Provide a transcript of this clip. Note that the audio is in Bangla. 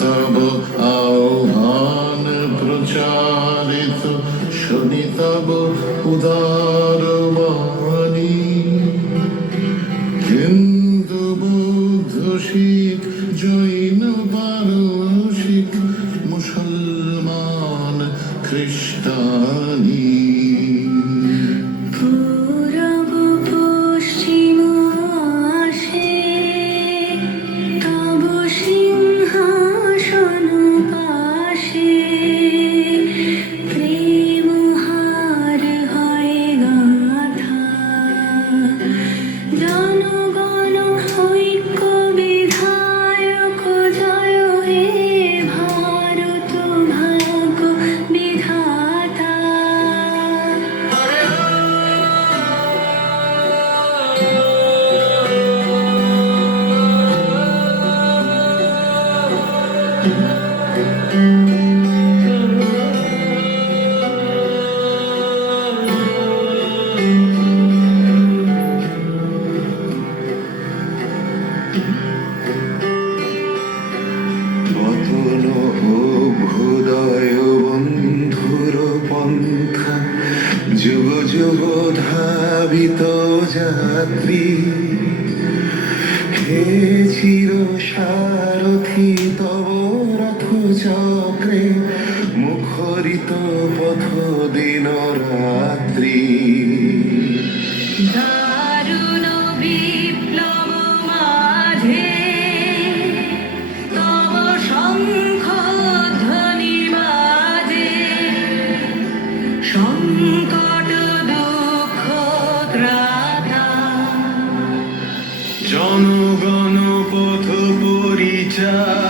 তব আহ্বান প্রচারিত শুনি তব উদার বাণী। হিন্দু বৌদ্ধ শিখ জৈন পারসিক মুসলমান খ্রিস্টানি, পূরব পশ্চিম আসে তব সিংহাসন পাশে। প্রেম হার হয় গাথা জনগণ ঐক্য বিধায়ক জয় হে ভারত ভাগ্য বিধাতা। পতন অভ্যুদয় বন্ধুর পন্থা, যুগ যুগ ধাবিত যাত্রী। হে চির সারথি তব রথ চক্রে মুখরিত পথ দিন রাত্রি। দারুণ বিপ্লব মাঝে তব শঙ্খ ধ্বনি বাজে। সংকট দুঃখ ত্রাতা জনগণ পথ পরিচার